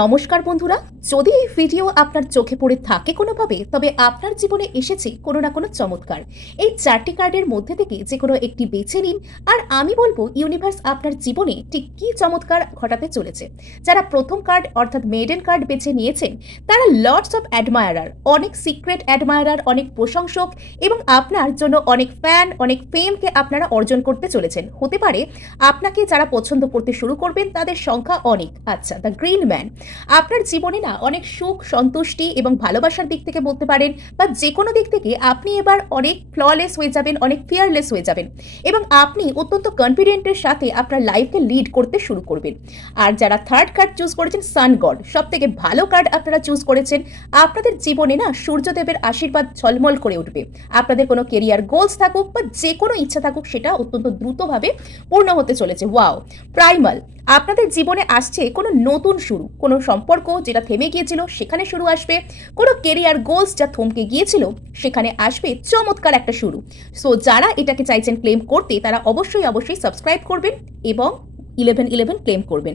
নমস্কার বন্ধুরা, যদি এই ভিডিও আপনার চোখে পড়ে থাকে কোনোভাবে, তবে আপনার জীবনে এসেছে কোনো না কোনো চমৎকার। এই 4টি কার্ডের মধ্যে থেকে যে কোনো একটি বেছে নিন, আর আমি বলবো ইউনিভার্স আপনার জীবনে ঠিক কী চমৎকার ঘটাতে চলেছে। যারা প্রথম কার্ড অর্থাৎ মেডেন কার্ড বেছে নিয়েছেন, তারা লটস অফ অ্যাডমায়ারার, অনেক সিক্রেট অ্যাডমায়ারার, অনেক প্রশংসক এবং আপনার জন্য অনেক ফ্যান, অনেক ফেমকে আপনারা অর্জন করতে চলেছেন। হতে পারে আপনাকে যারা পছন্দ করতে শুরু করবেন তাদের সংখ্যা অনেক। আচ্ছা, দ্য গ্রিন ম্যান আপনার জীবনে না অনেক সুখ, সন্তুষ্টি এবং ভালোবাসার দিক থেকে বলতে পারেন, বা যে কোনো দিক থেকে আপনি এবার অনেক ফ্ললেস হয়ে যাবেন, অনেক ফিয়ারলেস হয়ে যাবেন এবং আপনি অত্যন্ত কনফিডেন্টের সাথে আপনার লাইফকে লিড করতে শুরু করবেন। আর যারা থার্ড কার্ড চুজ করেছেন, সান গড, সব থেকে ভালো কার্ড আপনারা চুজ করেছেন। আপনাদের জীবনে না সূর্যদেবের আশীর্বাদ ঝলমল করে উঠবে। আপনাদের কোনো কেরিয়ার গোলস থাকুক বা যে কোনো ইচ্ছা থাকুক, সেটা অত্যন্ত দ্রুতভাবে পূর্ণ হতে চলেছে। ওয়াও! প্রাইমাল আপনাদের জীবনে আসছে কোনো নতুন শুরু, কোনো সম্পর্ক যেটা থেমে গিয়েছিল সেখানে শুরু আসবে, কোনো কেরিয়ার গোলস যা থমকে গিয়েছিল সেখানে আসবে চমৎকার একটা শুরু। সো যারা এটাকে চাইছেন ক্লেম করতে, তারা অবশ্যই সাবস্ক্রাইব করবেন এবং 1111 ক্লেম করবেন।